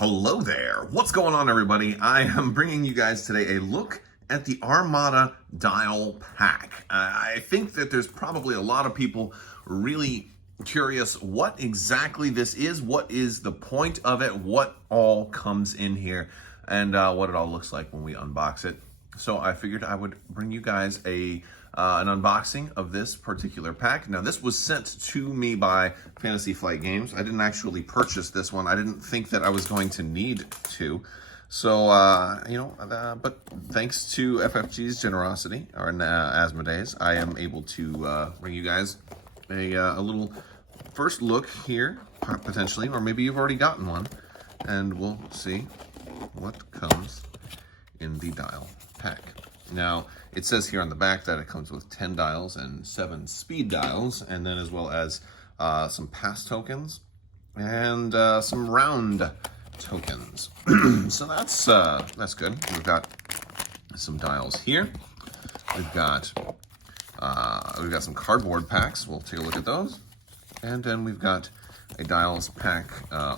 Hello there. What's going on, everybody? I am bringing you guys today a look at the Armada dial pack. I think that there's probably a lot of people really curious what exactly this is, what is the point of it, what all comes in here, and what it all looks like when we unbox it. So I figured I would bring you guys an unboxing of this particular pack. Now, this was sent to me by Fantasy Flight Games. I didn't actually purchase this one. I didn't think that I was going to need to. So, but thanks to FFG's generosity, or Asmodee's, I am able to bring you guys a little first look here, potentially, or maybe you've already gotten one, and we'll see what comes in the dial pack. Now, it says here on the back that it comes with 10 dials and 7 speed dials, and then as well as some pass tokens and some round tokens. So that's good. We've got some dials here. We've got some cardboard packs. We'll take a look at those, and then we've got a dials pack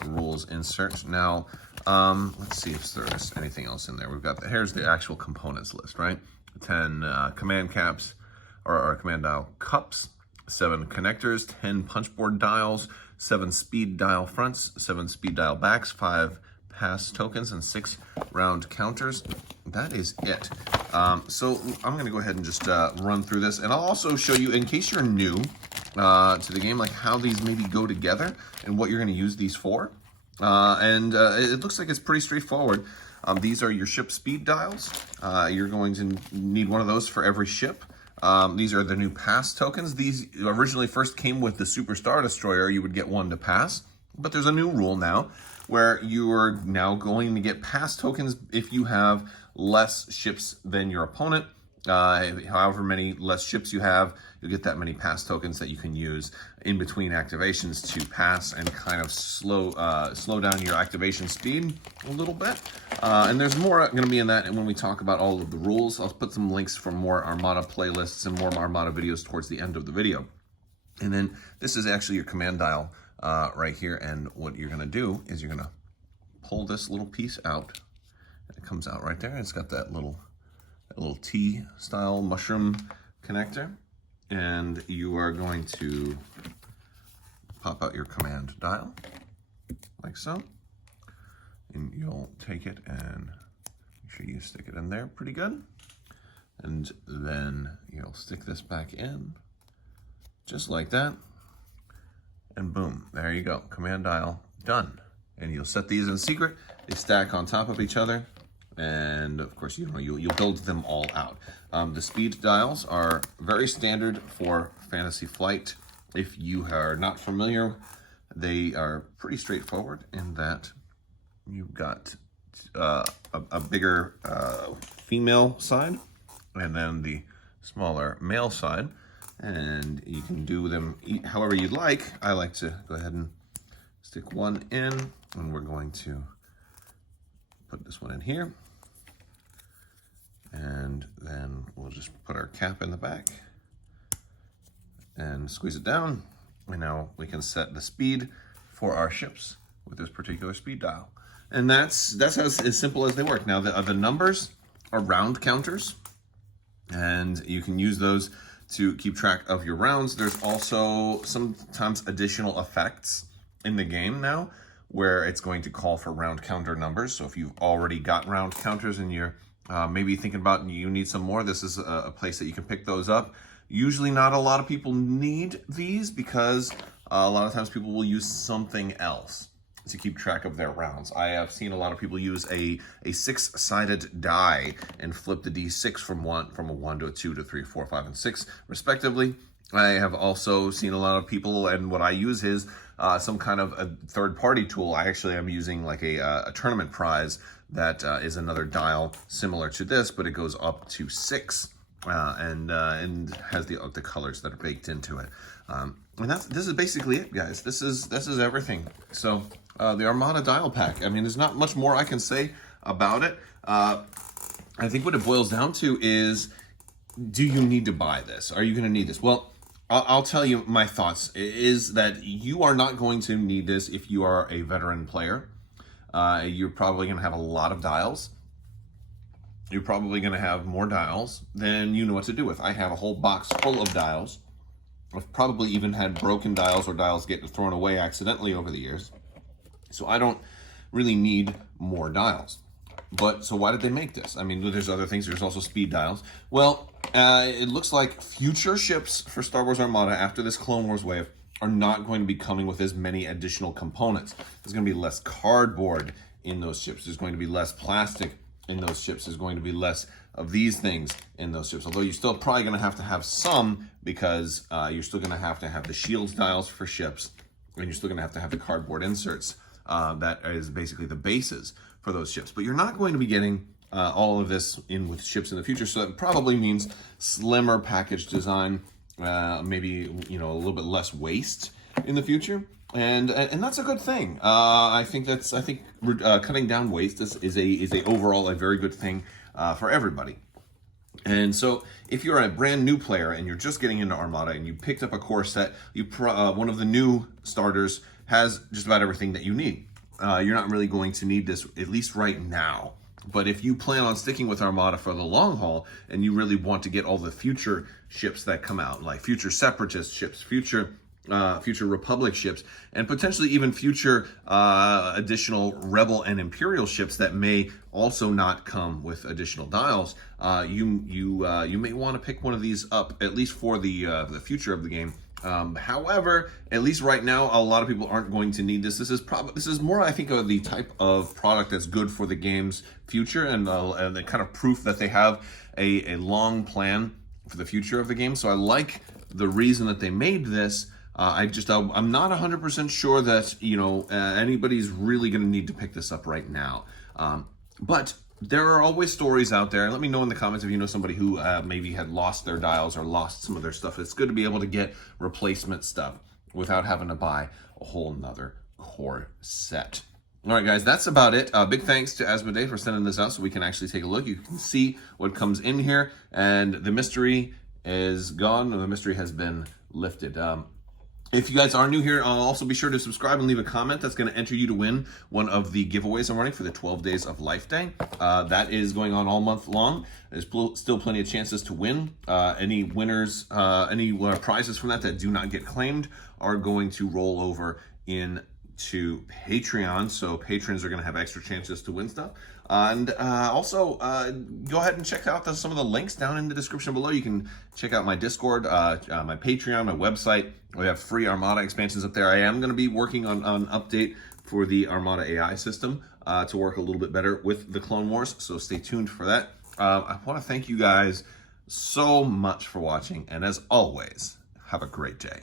rules insert. Now, let's see if there's anything else in there. We've got here's the actual components list, right? 10 command caps or command dial cups, 7 connectors, 10 punchboard dials, 7 speed dial fronts, 7 speed dial backs, 5 pass tokens, and 6 round counters. That is it. So I'm going to go ahead and just run through this, and I'll also show you, in case you're new to the game, like how these maybe go together and what you're going to use these for. It looks like it's pretty straightforward. These are your ship speed dials. You're going to need one of those for every ship. These are the new pass tokens. These originally first came with the Super Star Destroyer. You would get one to pass, but there's a new rule now where you are now going to get pass tokens if you have less ships than your opponent. However many less ships you have, you'll get that many pass tokens that you can use in between activations to pass and kind of slow down your activation speed a little bit. And there's more going to be in that, and when we talk about all of the rules, I'll put some links for more Armada playlists and more Armada videos towards the end of the video. And then this is actually your command dial right here, and what you're going to do is you're going to pull this little piece out, and it comes out right there, and it's got that little T-style mushroom connector, and you are going to pop out your command dial like so, and you'll take it and make sure you stick it in there pretty good, and then you'll stick this back in just like that, and boom, there you go, command dial done. And you'll set these in secret. They stack on top of each other, and of course, you'll build them all out. The speed dials are very standard for Fantasy Flight. If you are not familiar, they are pretty straightforward in that you've got a bigger female side and then the smaller male side, and you can do them however you'd like. I like to go ahead and stick one in, and we're going to put this one in here, and then we'll just put our cap in the back and squeeze it down, and now we can set the speed for our ships with this particular speed dial. And that's as simple as they work. Now the numbers are round counters, and you can use those to keep track of your rounds. There's also sometimes additional effects in the game now where it's going to call for round counter numbers. So if you've already got round counters and you're maybe thinking about you need some more, this is a place that you can pick those up. Usually not a lot of people need these because a lot of times people will use something else to keep track of their rounds. I have seen a lot of people use a 6-sided die and flip the D6 from a 1 to a 2 to 3, 4, 5, and 6 respectively. I have also seen a lot of people, and what I use is some kind of a third-party tool. I actually am using like a tournament prize that is another dial similar to this, but it goes up to 6 and has the colors that are baked into it. And this is basically it, guys. This is everything. So the Armada dial pack. I mean, there's not much more I can say about it. I think what it boils down to is, do you need to buy this? Are you going to need this? Well, I'll tell you my thoughts is that you are not going to need this if you are a veteran player. you're probably going to have a lot of dials. You're probably going to have more dials than you know what to do with. I have a whole box full of dials. I've probably even had broken dials or dials get thrown away accidentally over the years. So I don't really need more dials. But so why did they make this? I mean, there's other things. There's also speed dials. Well, it looks like future ships for Star Wars Armada after this Clone Wars wave are not going to be coming with as many additional components. There's going to be less cardboard in those ships. There's going to be less plastic in those ships. There's going to be less of these things in those ships. Although you're still probably going to have some, because you're still going to have the shields dials for ships, and you're still going to have the cardboard inserts. That is basically the bases for those ships. But you're not going to be getting all of this in with ships in the future, so that probably means slimmer package design, maybe a little bit less waste in the future, and that's a good thing. I think cutting down waste is a overall a very good thing for everybody. And so if you're a brand new player and you're just getting into Armada and you picked up a core set, one of the new starters has just about everything that you need. You're not really going to need this, at least right now. But if you plan on sticking with Armada for the long haul and you really want to get all the future ships that come out, like future Separatist ships, future Republic ships, and potentially even future additional Rebel and Imperial ships that may also not come with additional dials, you may want to pick one of these up, at least for the future of the game. However, at least right now, a lot of people aren't going to need this. This is more, I think, of the type of product that's good for the game's future, and the kind of proof that they have a long plan for the future of the game. So I like the reason that they made this. I'm not 100% sure that anybody's really going to need to pick this up right now. But there are always stories out there. Let me know in the comments if you know somebody who maybe had lost their dials or lost some of their stuff. It's good to be able to get replacement stuff without having to buy a whole nother core set. All right, guys, that's about it. Big thanks to Asmodee for sending this out so we can actually take a look. You can see what comes in here, and the mystery is gone. The mystery has been lifted. If you guys are new here, also be sure to subscribe and leave a comment. That's going to enter you to win one of the giveaways I'm running for the 12 Days of Life Day. That is going on all month long. There's still plenty of chances to win. Any winners, any prizes from that do not get claimed are going to roll over into Patreon. So patrons are going to have extra chances to win stuff. And also, go ahead and check out some of the links down in the description below. You can check out my Discord, my Patreon, my website. We have free Armada expansions up there. I am going to be working on an update for the Armada AI system to work a little bit better with the Clone Wars, so stay tuned for that. I want to thank you guys so much for watching, and as always, have a great day.